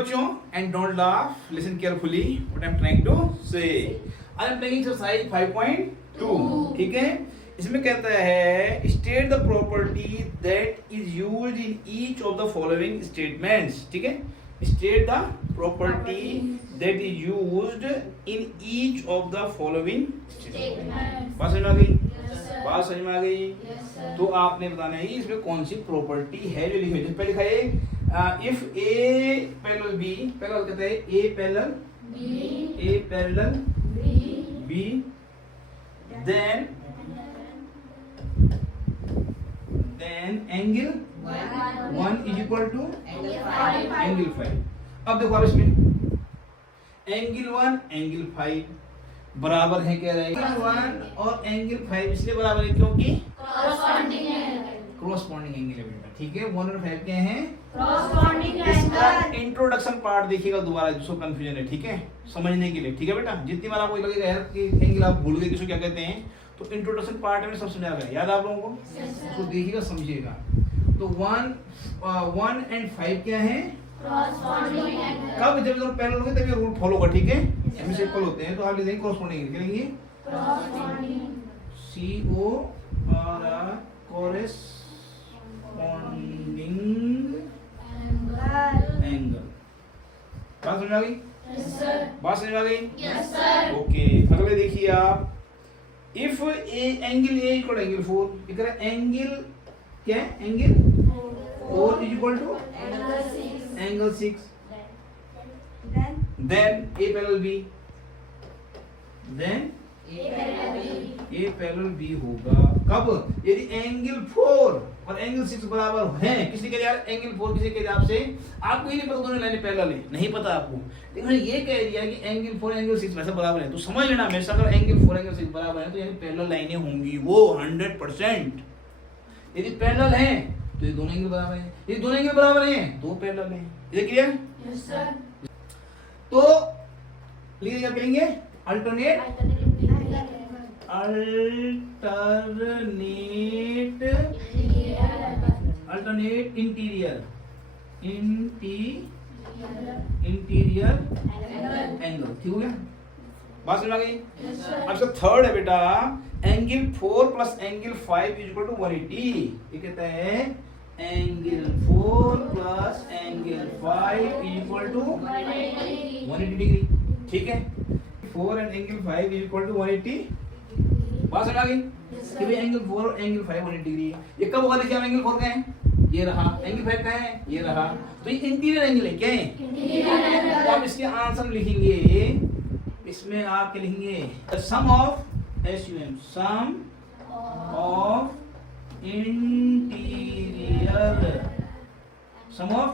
बच्चों, and don't laugh, listen carefully what I am trying to say. I am taking exercise 5.2, ठीक है। इसमें कहता है state the property that is used in each of the following statements, ठीक है। State the property that is used in each of the following statements. बात समझ में आ गई? बात समझ में आ गई? तो आपने बताना है इसमें कौन सी प्रॉपर्टी है जो लिखी हुई है। पहले लिखा है if A parallel B, parallel कहते हैं A parallel B, then angle 1 is equal to angle 5। अब देखो आप इसमें एंगल 1 एंगल 5 बराबर है, कह रहे हैं एंगल 1 और एंगल 5 इसलिए बराबर है क्योंकि क्रॉसपोंडिंग एंगल है बेटा, ठीक है। 1 और 5 क्या हैं? Corresponding angle. इंट्रोडक्शन पार्ट देखिएगा दोबारा, जिसको कंफ्यूजन है, ठीक है, समझने के लिए, ठीक है बेटा। जितनी बार आपको लगेगा यार कि एंगल आप भूल गए किसको क्या कहते हैं, तो इंट्रोडक्शन पार्ट में सब समझा गया, याद आप लोगों को, तो देखिएगा समझिएगा। तो 1 एंड 5 क्या है? Corresponding angle. कब जब दोनों पैरेलल होंगे तभी रूल फॉलो होगा, ठीक है। ऐसे इक्वल होते हैं तो आप लिखेंगे क्रॉसपोंडिंग एंगल, करेंगे कोरेस्पोंडिंग एंगल। बात समझ आ गई? बात समझ आ गई? ओके। अगले देखिए आप, if A angle A equal angle 4, इधर एंगल क्या है? Angle 4 is equal to angle 6, then A parallel B, then A parallel B होगा कब? यदि एंगल 4 और एंगल 6 बराबर हैं। किसी के यार एंगल 4 किसी के आपसे, आपको ही नहीं पता दोनों लाइनें पैरेलल है, नहीं पता आपको, लेकिन ये कह दिया कि एंगल 4 एंगल 6 वैसे बराबर है, तो समझ लेना हमेशा अगर एंगल 4 एंगल 6 बराबर है तो यानी पैरेलल लाइनें होंगी वो 100%। यदि पैरेलल हैं तो ये दोनों एंगल बराबर हैं, यदि दोनों एंगल बराबर हैं तो पैरेलल हैं। ये क्लियर? Yes sir. तो लिखिए, क्या करेंगे? अल्टरनेट इंटीरियर एंगल, ठीक हो गया? बात समझ आ गई? अब सब थर्ड है बेटा, angle 4 plus angle 5 is equal to 180। ये कहता है angle 4 plus angle 5 is equal to 180 degree, ठीक है। 4 and angle 5 is equal to 180। बात समझ आ गई? कि भाई एंगल 4 और एंगल 5 180 डिग्री है। ये कब होगा? देखिए, हम एंगल 4 का है, ये रहा, एंगल 5 का है, ये रहा, तो ये इंटीरियर एंगल है, क्या है? इंटीरियर। तो आप इसके आंसर लिखेंगे, इसमें आप क्या लिखेंगे? Sum of SUM, sum of interior, sum of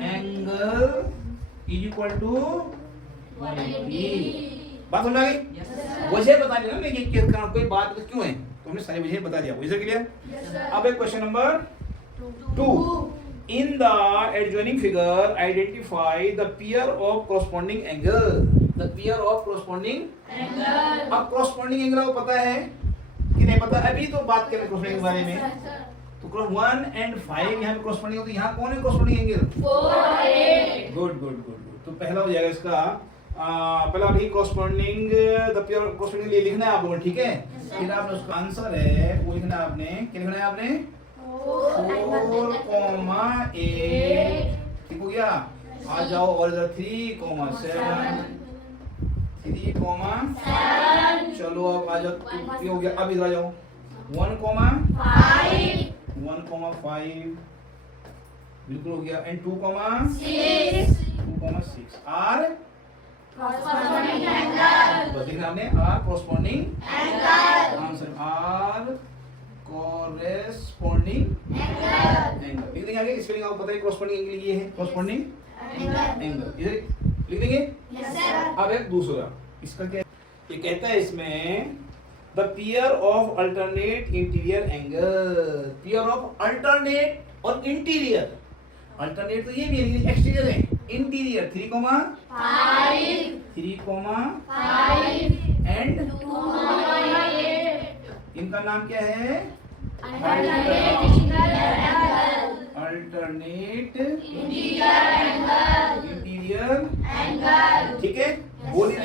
angle is equal to 180। बात समझ आ गई? वजह बता देना ना कि कोई बात क्यों है, तो हमने सारी वजह बता दिया। वजह क्लियर? अब एक question number 2, in the adjoining figure identify the pair of corresponding angle, the pair of corresponding angle. अब कॉरस्पॉन्डिंग एंगल आपको पता है कि नहीं पता? अभी तो बात करें कॉरस्पॉन्डिंग के बारे में, तो 1 एंड 5 यहाँ पे कॉरस्पॉन्डिंग होती है, यहाँ कौन है corresponding angle? 4 good good good. तो पहला हो जाएगा इसका, पहला लिखिए corresponding the pair of corresponding लिए लिखना है आप लोगों, ठीक है। फिर आपने उसका आंसर है वो लिखना है आपने, क्या लिखना है आपने? 4,8, ठीक हो गया। आ जाओ, और इधर 3,7, 3,7, चलो अब आ जाओ, ये हो गया। अब इधर आ जाओ, 1,5, 1,5 बिल्कुल हो गया, एंड 2,6, 2,6 आर कॉरस्पॉन्डिंग एंगल। बस लिखना हमने are corresponding angle, answer are corresponding angle. लिख देंगे आगे, स्पेलिंग आपको पता है, कॉरस्पॉन्डिंग एंगल ये है, कॉरस्पॉन्डिंग एंगल, इधर लिख देंगे। Yes sir. अब एक दूसरा, इसका क्या ये कहता है इसमें, the pair of alternate interior angle, pair of alternate और इंटीरियर, अल्टरनेट तो ये भी है, एक्सटीरियर है, इंटीरियर 3,5, 3,5 एंड 2,8, इनका नाम क्या है? अल्टरनेट इंटीरियर एंगल,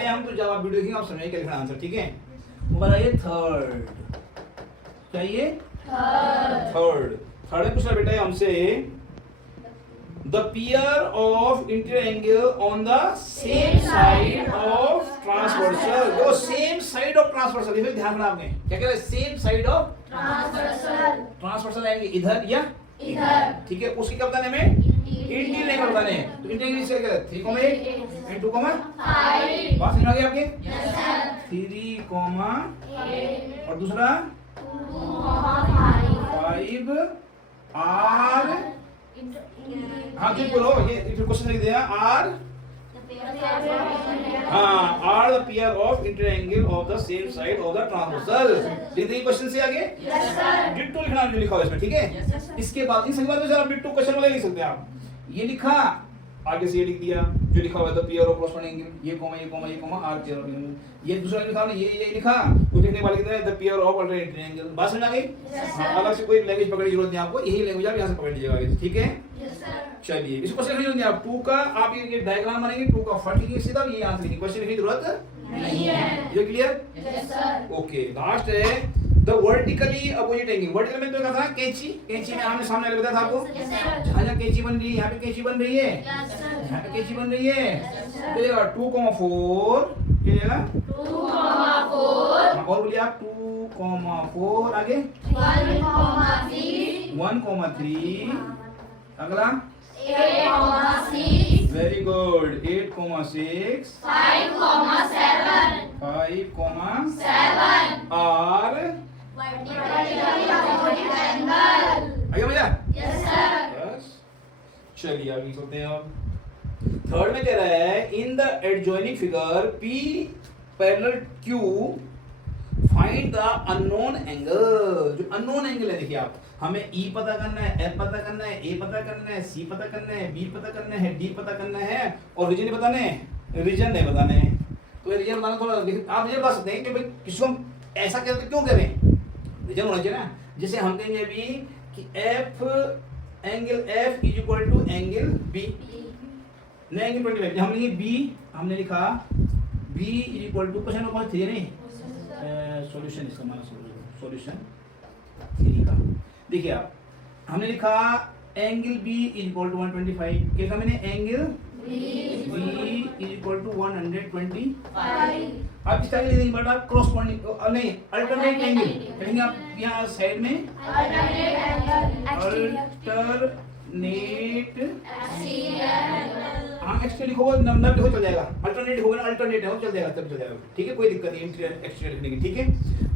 पहले हम तो जब आप वीडियो देखेंगे आप समझेंगे क्या लिखना आंसर, ठीक है। बताइए थर्ड, चाहिए थर्ड। थर्ड में पूछ रहा बेटा हमसे the pair of interior angle on the same side of transversal, वो same side of transversal, ये ध्यान रखना आपने, क्या कह रहे हैं, same side of transversal angle, इधर या इधर, ठीक है। उसकी क्या बताने में, इंटीरियर एंगल बताने हैं। तो इंटीरियर एंगल से क्या 3,8 एंड 2,5 बात समझ आ गई आपके, 3,8 और दूसरा 5 आर, हाँ ठीक बोलो, ये क्वेश्चन लिख दिया आर, हाँ are the pair of interior angle of the same side of the transversal. लिख देंगे क्वेश्चन से आगे, डिट्टो लिखना जो लिखा है इसमें, ठीक है। इसके बाद इन सभी बातों से आप डिट्टो क्वेश्चन वाले लिख सकते हैं आप। ये लिखा, आगे से ये लिख दिया जो लिखा हुआ है the pair of corresponding angle, ये कॉमा ये कॉमा ये comma are pair of angle, ये दूसरा लिखा ना, ये लिखा, कुछ लिखने वाले कितने the pair of alternate angle. बात समझ आ गई, अलग से कोई लैंग्वेज पकड़ने की जरूरत नहीं आपको, यही लैंग्वेज आप यहां से पकड़ लीजिएगा, ठीक है। चलिए इसको क्वेश्चन लिखने नहीं, आप 2 का आप ये डायग्राम बनाएंगे, 2 का फट लिखिए सीधा, ये आंसर लिखिए, क्वेश्चन लिखने की जरूरत नहीं है। ये clear, yes sir. Okay last है the vertically opposite angle. Vertical में तो क्या था, कैंची, कैंची में हमने सामने वाले बताया था आपको, जहां कैंची बन रही है, यहाँ पे कैंची बन रही है, यहाँ पे कैंची बन रही है, तो 2,4 क्या 2,4, और बोलिए आप 2,4, आगे 1,3, अगला 8,6, very good 8,6, 5,7 are vertically opposite angle। आगे भैया, यस सर। यस। चलिए आगे चलते हैं अब। थर्ड में कह रहा है in the adjoining figure P parallel Q find the unknown angle. जो अननोन एंगल है देखिए आप, हमें E पता करना है, F पता करना है, A पता करना है, C पता करना है, B पता करना है, D पता करना है, और रीजन बताने हैं, रीजन नहीं बताने हैं। तो ये रीजन बताना थोड़ा आप ये बता सकते हैं कि भाई किसको हम ऐसा कहते क्यों कह रहे हैं, रीजन होना चाहिए ना। जैसे हम कहेंगे अभी कि F angle F is equal to angle B, नहीं एंगल 25, हम लिखेंगे B, हमने लिखा B is equal to question number 3 नहीं, सॉल्यूशन इसका माना सॉल्यूशन 3 का। देखिए आप, हमने लिखा angle B is equal to 125, क्या लिखा मैंने, angle B is equal to 125। आप इस तरह लिखेंगे बट आप क्रॉसपॉन्डिंग नहीं अल्टरनेट एंगल कहेंगे आप, यहाँ साइड में अल्टरनेट हाँ एक्सट्रा लिखोगे नंबर लिखो चल जाएगा, अल्टरनेट लिखोगे ना, अल्टरनेट हो चल जाएगा, तब चल जाएगा, ठीक है, कोई दिक्कत नहीं एक्सट्रा लिखने की, ठीक है।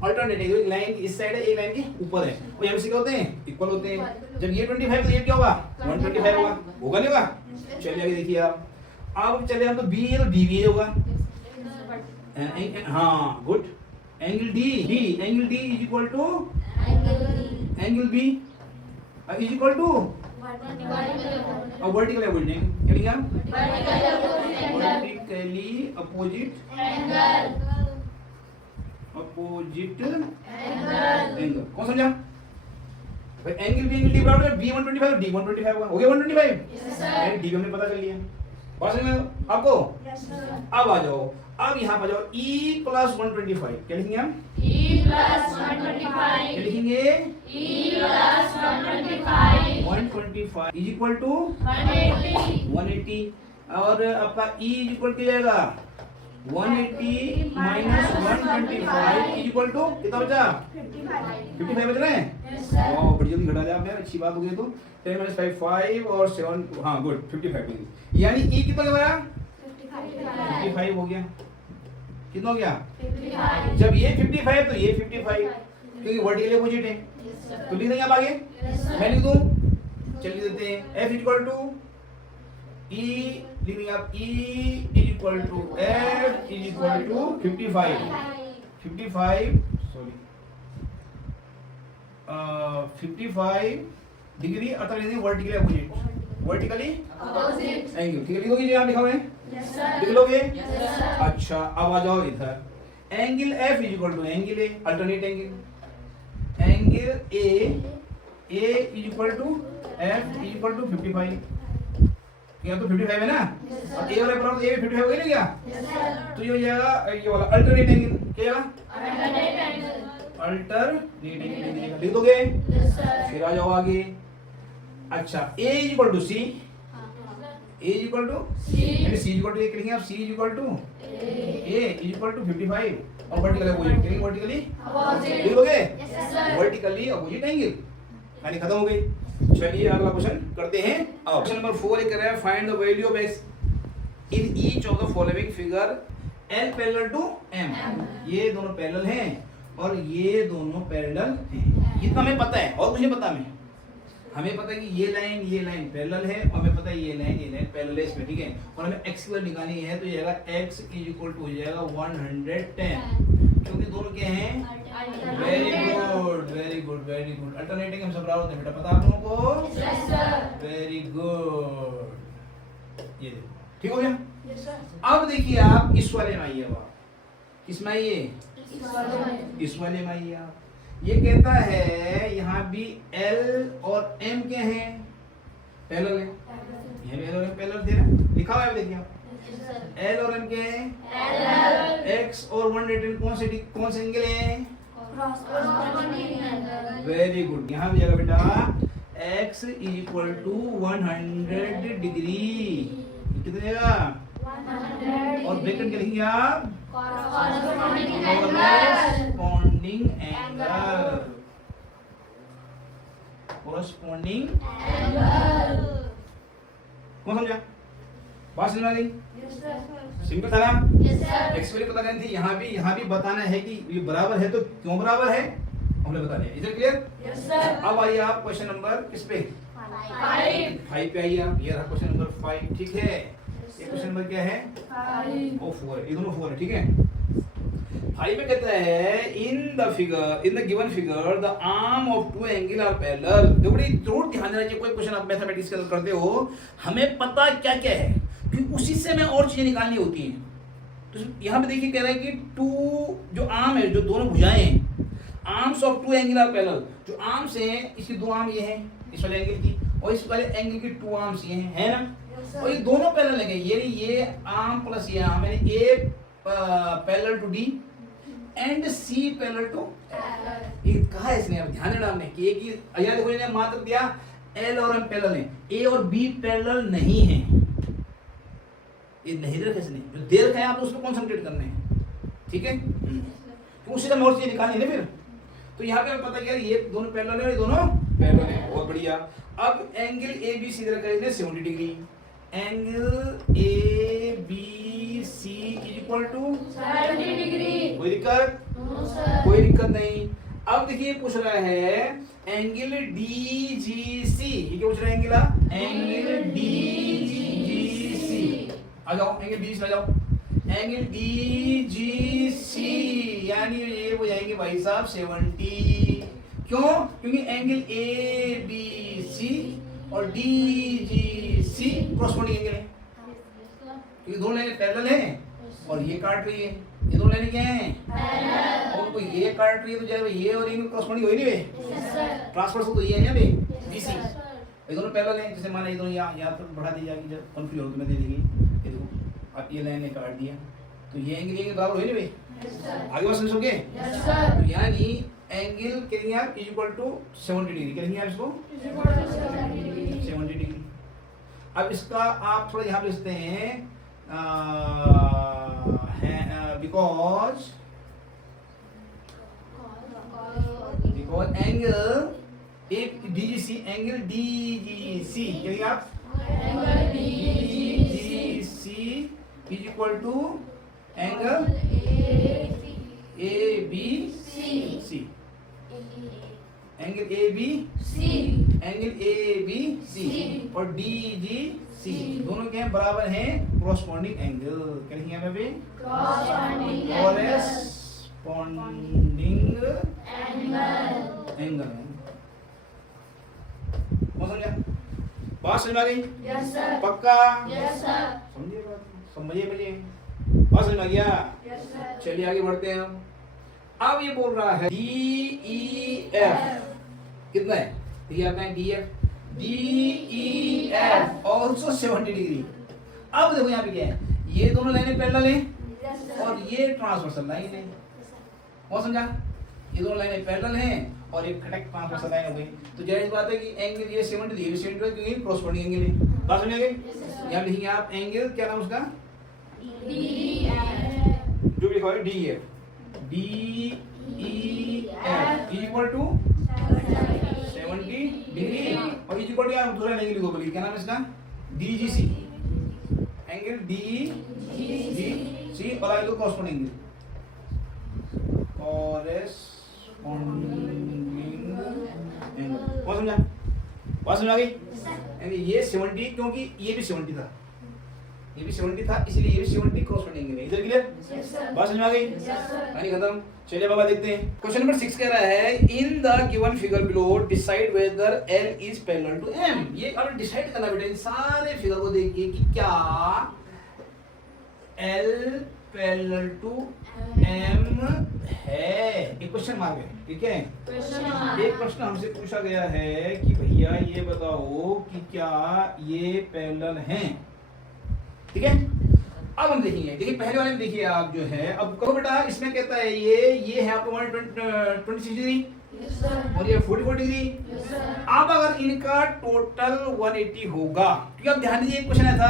अल्टरनेट है, लाइन इस साइड है, एक लाइन के ऊपर है, और यहाँ से क्या होते हैं, इक्वल होते हैं। जब ये 25 तो ये क्या होगा 125 होगा नहीं होगा। चलिए आगे देखिए आप, अब चले हम तो बी है तो डी भी होगा, हाँ good, angle D is equal to angle B is equal to vertical opposite angle, vertically opposite angle, कौन समझा भाई। एंगल बी एंगल डी बराबर है बी 125 डी 125 होगा, हो गया 125, डी हमने पता कर लिया, बात समझ में आपको। अब आ जाओ, अब यहाँ पर जाओ E प्लस 125, क्या लिखेंगे हम, E प्लस 125, क्या लिखेंगे, E plus 125 is equal to 180, और आपका E इज इक्वल क्या जाएगा 180 माइनस 125 इज इक्वल टू कितना बचा 55 बच रहे हैं। वाह बड़ी जल्दी घटा दिया आपने, अच्छी बात हो गई। तो 10 माइनस 5 और 7, हाँ गुड 55, यानी E कितना गया 55 हो गया, कितना हो गया 55। जब ये 55 तो ये 55, क्योंकि वर्टिकल अपोजिट है, तो लिख देंगे आप आगे, मैं लिख दूं, चलिए देते हैं F इक्वल टू E, लिखेंगे आप E is equal to F is equal to 55 sorry 55 degree अर्थात लिखेंगे vertically opposite, vertically opposite angle, ठीक है, लिखोगे यहाँ लिखा हुआ है, यस सर, लिख लोगे, यस सर। अच्छा अब आ जाओ इधर, angle F is equal to angle A, alternate angle A is equal to F is equal to 55, यहाँ तो 55 है ना, Yes, sir. और ए वाले बराबर ए भी 55 हो गई ना क्या? Yes, sir. तो ये हो जाएगा ये वाला अल्टरनेट एंगल, क्या होगा? Alternate angle. अल्टरनेट एंगल लिख दोगे, Yes, sir. फिर आ जाओ आगे। अच्छा A is equal to C, A is equal to यानी C. C is equal to ये लिखेंगे आप, C is equal to A. A is equal to 55 और वर्टिकल अपोजिट करेंगे, वर्टिकली Opposite. लिख दोगे, Yes, sir. Vertically opposite angle, यानी खत्म हो गई। चलिए अगला क्वेश्चन करते हैं। अब क्वेश्चन नंबर 4 ये कह रहा है find the value of x in each of the following figure L parallel to M। ये दोनों पैरेलल हैं और ये दोनों पैरेलल हैं, इतना हमें पता है और कुछ नहीं पता हमें पता है कि ये लाइन पैरेलल है और हमें पता है ये लाइन पैरेलल है इसमें, ठीक है। और हमें x की वैल्यू निकालनी है तो ये आएगा x इज इक्वल टू हो जाएगा 110, क्योंकि दोनों क्या हैं, वेरी गुड अल्टरनेटिंग हम सब बराबर होते हैं बेटा, पता आप लोगों को, Yes, sir. Very good. ये देखो ठीक हो गया। Yes, sir. अब देखिए आप इस वाले में आइए, अब किस में आइए, इस वाले में आइए आप। ये कहता है यहाँ भी L और M क्या है, पैरेलल है, ये पैरेलल थे ना, लिखा हुआ है देखिए आप, Yes, sir. L और M क्या है, Parallel. X और 180 कौन से एंगल है, Corresponding angle. Very good. यहाँ भी जाएगा बेटा x is equal to 100 degree, कितने जाएगा, 100. और ब्रैकेट क्या लिखेंगे आप, Corresponding angle. Corresponding angle, corresponding Angle. कौन समझा, बात समझ में आ गई, Yes, sir. सिंपल था ना। Yes, sir. एक्स वैल्यू पता करनी थी, यहाँ भी बताना है कि ये बराबर है तो क्यों बराबर है, हमने बता दिया। Is it clear? Yes, sir. अब आइए आप क्वेश्चन नंबर किस पे, 5. 5 पे आइए आप। ये रहा क्वेश्चन नंबर 5, ठीक है। ये क्वेश्चन नंबर क्या है, 5. ओ 4 है, ये दोनों 4 है, ठीक है। 5 में कहता है in the given figure the arm of two angle are parallel. देखो बड़ी जरूर ध्यान देना चाहिए, कोई क्वेश्चन आप मैथमेटिक्स का करते हो, हमें पता क्या क्या है, क्योंकि उसी से हमें और चीजें निकालनी होती हैं। तो यहाँ पे देखिए कह रहा है कि टू जो आर्म है, जो दोनों भुजाएं हैं, arms of two angle are parallel. जो आर्म्स हैं, इसकी दो आर्म ये हैं इस वाले एंगल की, और इस वाले एंगल की टू आर्म्स ये हैं, है ना। Yes, और ये sir. दोनों पैरेलल है, ये आर्म प्लस ये आर्म, यानी A parallel to D and C parallel to. Parallel. ये कहा है इसने, अब ध्यान देना आपने कि एक ही यहाँ देखो इन्हें मात्र दिया एल और एम पैरेलल हैं, ए और बी पैरेलल नहीं है, ये नहीं दे रखा इसने, जो दे रखा है आप उस पर कॉन्सेंट्रेट करना है, ठीक है। तो उसी का और चीजें निकालनी है फिर। तो यहाँ पे हमें पता क्या है, ये दोनों पैरेलल है और ये दोनों पैरेलल है, बहुत बढ़िया। अब एंगल ए बी सी रखा है 70 degree, angle A B C is equal to 70 degree. कोई दिक्कत, No, sir. कोई दिक्कत नहीं। अब देखिए पूछ रहा है एंगल डी जी सी, ये क्या पूछ रहा है एंगल, एंगल डी जी सी, आ जाओ एंगल डी आ जाओ, एंगल डी जी सी यानी ये हो जाएंगे भाई साहब 70। क्यों, क्योंकि एंगल ए बी सी और डी जी सी क्रॉसपोंडिंग एंगल है, क्योंकि दोनों लाइनें पैरेलल हैं और ये काट रही है, ये दोनों लाइनें क्या हैं, Parallel. और कोई ये काट रही है तो जब ये और ये क्रॉसपोंडिंग हो ही नहीं वे, Yes, sir. ट्रांसफर तो ये है ना बे, Yes, डीसी, sir. ये दोनों पैरेलल हैं। जैसे माना ये दोनों यहाँ तक बढ़ा दी जाएगी, जब कंफ्यूज हो तो मैं दे देगी, ये देखो अब ये लाइन ने काट दिया तो ये एंगल ये बराबर हो ही नहीं वे, Yes, sir. आगे बात समझोगे। Yes, sir. तो यानी एंगल करेंगे आप इज इक्वल टू 70 डिग्री, करेंगे आप इसको Is equal to 70 degree. 70 degree. अब इसका आप थोड़ा यहाँ पे लिखते हैं because angle DGC, angle DGC करिए आप, Angle DGC is equal to angle A B C, angle A B, angle A B C और डी जी सी दोनों क्या हैं, बराबर हैं, कॉरस्पॉन्डिंग एंगल करेंगे यहाँ पे Corresponding कॉरस्पॉन्डिंग angle. एंगल। कौन समझा, बात समझ में आ गई, Yes, sir. पक्का Yes, sir. समझिए बात, समझिए मुझे, बात समझ में आ गया। Yes, sir. चलिए आगे बढ़ते हैं हम। अब ये बोल रहा है डी ई एफ कितना है, देखिए आपका D F, DEF also 70 degree. अब देखो यहाँ पे क्या है, ये दोनों लाइनें पैरेलल हैं और ये ट्रांसवर्सल लाइन है। कौन समझा? ये दोनों लाइनें पैरेलल हैं और एक कनेक्ट ट्रांसवर्सल लाइन हो गई। तो जाहिर बात है कि एंगल ये 70 ये भी 70 है क्योंकि क्रॉसकॉर्डिंग एंगल है। बात समझ गए? यहाँ लिखेंगे आप एंगल, क्या नाम उसका? जो भी लिखा है DEF, DEF equal to 70 degree और इज इक्वल टू यहाँ दूसरा एंगल लिखो, बोलिए क्या नाम है इसका? DGC, एंगल DGC और आगे कॉरस्पॉन्डिंग एंगल, कौन समझा? बात समझ आ गई? यानी ये 70 क्योंकि ये भी 70 था, ये भी 70 था, इसलिए ये भी 70 कॉरस्पॉन्डिंग एंगल है। इधर क्लियर? बात समझ आ गई? कहानी खत्म। चलिए बाबा देखते हैं क्वेश्चन नंबर 6 कह रहा है in the given figure below decide whether L is parallel to M। ये अब डिसाइड करना बेटा, इन सारे फिगर को देखिए कि क्या L पैरेलल टू M है। एक क्वेश्चन मार्क है, ठीक है? एक प्रश्न हमसे पूछा गया है कि भैया ये बताओ कि क्या ये पैरेलल हैं, ठीक है? अब हम देखेंगे, देखिए पहले वाले में देखिए आप जो है, अब करो बेटा, इसमें कहता है ये है आपको 126 डिग्री और ये 44 डिग्री। अब अगर इनका टोटल 180 होगा, क्योंकि आप ध्यान दीजिए क्वेश्चन आया था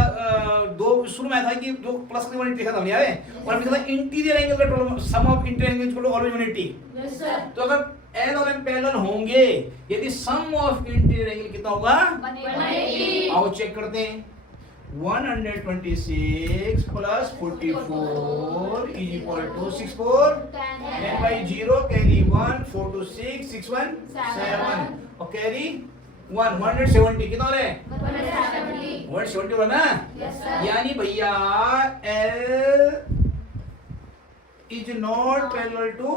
दो शुरू में आया था कि दो प्लस का 180 लिखा था हमने, याद है? और हमने कहा इंटीरियर एंगल का total sum of interior angle equal to always 180। तो अगर L और M पैरेलल होंगे, यदि सम ऑफ इंटीरियर एंगल कितना होगा? 180। आओ चेक करते हैं। 126 plus 44 is equal to 64 10 by 0 carry 1 4 to 6 6 1 7 और carry 1 170 कितना हो रहा है? 170 ना? यानी भैया L is not parallel to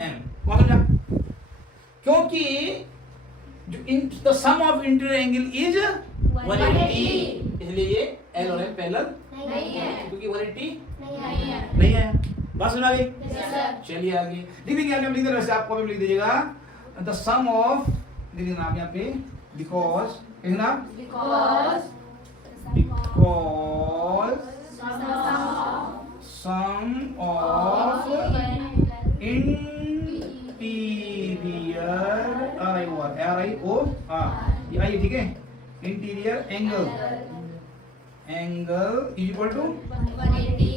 M। कौन समझा? क्योंकि the sum of interior angle is 180, इसलिए ये L और M पैरेलल नहीं है, क्योंकि 180 नहीं है। बात सुना गई? है। चलिए आगे लिख देंगे, आपने लिख देना, वैसे आपको भी लिख दीजिएगा द सम ऑफ, लिख देना आप यहाँ पे बिकॉज, लिखना बिकॉज सम ऑफ इंटीरियर ये आइए, ठीक है? Interior angle is equal to 180।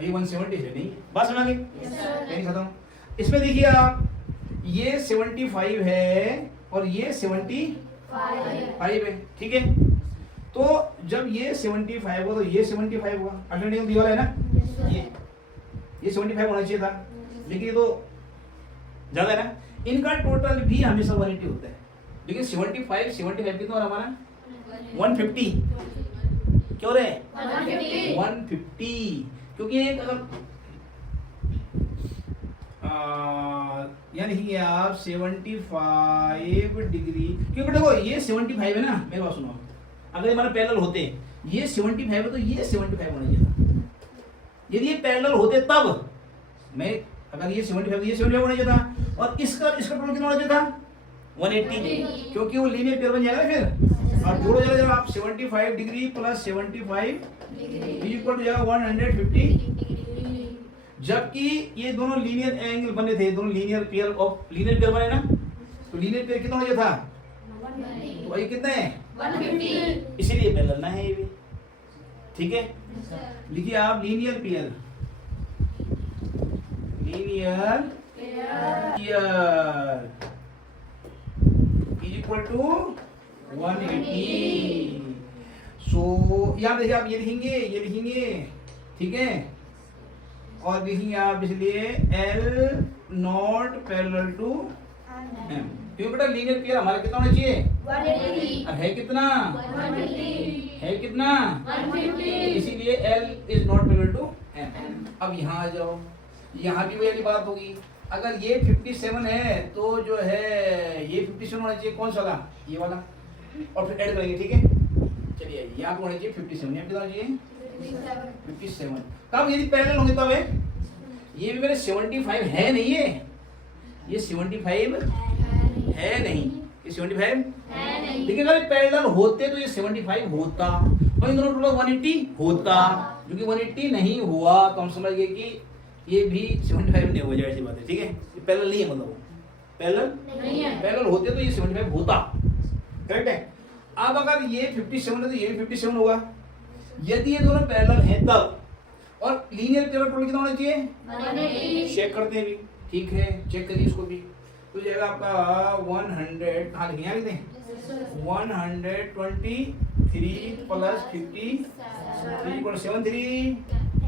ये 170 है, नहीं? बात सुना गई? नहीं खत्म। इसमें देखिए आप, ये 75 है और ये 75 है, ठीक है? तो जब ये 75 हो तो ये 75 होगा, अल्टरनेटिव दी वाला है ना, ये 75 होना चाहिए था, लेकिन ये तो ज्यादा है ना। इनका टोटल भी हमेशा 180 होता है, लेकिन 75 कितना हो रहा हमारा? 150 क्यों रे? 150 क्योंकि एक अगर यानी कि आप 75 डिग्री, क्योंकि देखो ये 75 है ना, मेरी बात सुनो, अगर हमारे पैरेलल होते, ये 75 है तो ये 75 होना चाहिए था। यदि ये पैरेलल होते तब मैं, अगर ये 75 तो ये 75 होना चाहिए था, और इसका टोटल कितना होना चाहिए था? 180, क्योंकि वो लीनियर पेयर बन जाएगा फिर, और जोड़ो जरा जब आप 75 डिग्री प्लस 75 इक्वल टू जाएगा 150, जबकि ये दोनों लीनियर एंगल बने थे, दोनों लीनियर पेयर बने ना, तो लीनियर पेयर कितना होना चाहिए था? तो ये कितना है? 150। इसीलिए पैरेलल ना है ये भी, ठीक है? लिखिए आप linear pair is equal to 180। So यहाँ देखिए आप, ये लिखेंगे, ठीक है? और लिखेंगे आप इसलिए L not parallel to M, क्योंकि बेटा लीनियर पेयर हमारा कितना होना चाहिए? 180। अब है कितना? 150। है कितना? 150। इसीलिए L is not parallel to M। अब यहाँ आ जाओ, यहाँ भी वही बात होगी, अगर ये 57 है तो जो है ये 57 होना चाहिए, कौन सा वाला? ये वाला, और फिर ऐड करेंगे, ठीक है? चलिए यहाँ पे होना चाहिए 57, यहाँ पे होना चाहिए 57। तब यदि पैरेलल होंगे तब है, ये भी मेरे 75 है नहीं है, ये 75 है नहीं, ये 75 है नहीं। लेकिन अगर पैरेलल होते तो ये 75 होता और इन दोनों टोटल 180 होता। क्योंकि 180 नहीं हुआ तो हम समझ गए कि ये भी 75 नहीं हो जाए, ऐसी बात है। ठीक है, ये पैरेलल नहीं है, मतलब पैरेलल नहीं है। पैरेलल होते तो ये 75 होता। करेक्ट है। अब अगर ये 57 है तो ये भी 57 होगा यदि ये दोनों पैरेलल हैं तब। और लीनियर पैरेलल टोटल कितना होना चाहिए? 180। चेक करते हैं भी। ठीक है, चेक करिए इसको भी। तो जाएगा आपका 100, कहाँ लिखे? यहाँ लिखते हैं 123 प्लस 50 3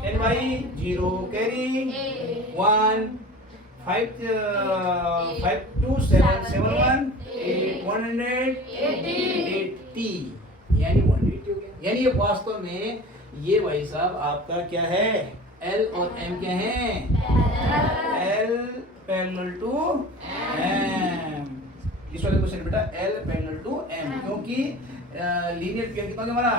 10 by 0 carry 1 5 5 2 7 7 1 8 180 यानी 180 हो गया। यानी ये वास्तव में ये भाई साहब आपका क्या है? L और M क्या है? L parallel to M। इस वाले क्वेश्चन बेटा L पैरेलल टू M, क्योंकि लीनियर पेयर कितना हमारा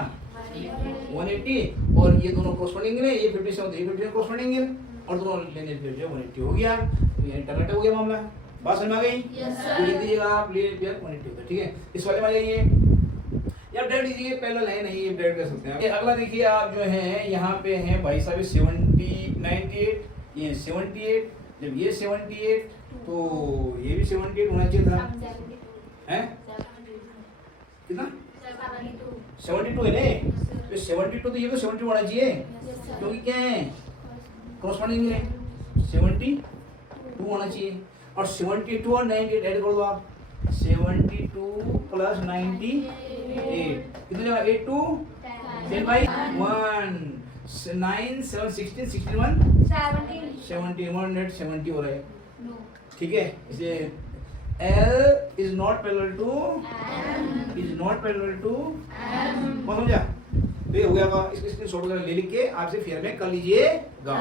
180 और ये दोनों कोरस्पोंडिंग है, ये 57 ये 57 कोरस्पोंडिंग है और दोनों लीनियर पेयर जो 180 हो गया। तो ये इंटरनेट हो गया मामला। बात समझ में आ गई? Yes, sir. तो लिख दीजिएगा आप लीनियर पेयर 180 होता है। ठीक है, इस वाले में आ जाइए। यार डेट दीजिए, पैरेलल है नहीं, ये डेट कर सकते हैं। ये अगला देखिए आप जो है यहाँ पे हैं भाई साहब 98 ये 78। जब ये 78 तो ये भी 78 होना चाहिए था। हैं कितना? 72 है ने? तो 72 तो ये भी 72 होना चाहिए क्योंकि क्या है? कॉरस्पॉन्डिंग है। 72 होना चाहिए और 72 और 98 ऐड कर दो आप। 72 प्लस 98 कितना जाएगा? 82 10 by 1 9 7 16 61 70 170 हो रहा है। ठीक है, इसे L is not parallel to कौन समझा? तो ये हो गया। इसके स्क्रीनशॉट वगैरह ले लिख के आपसे फेयर में कर लीजिएगा।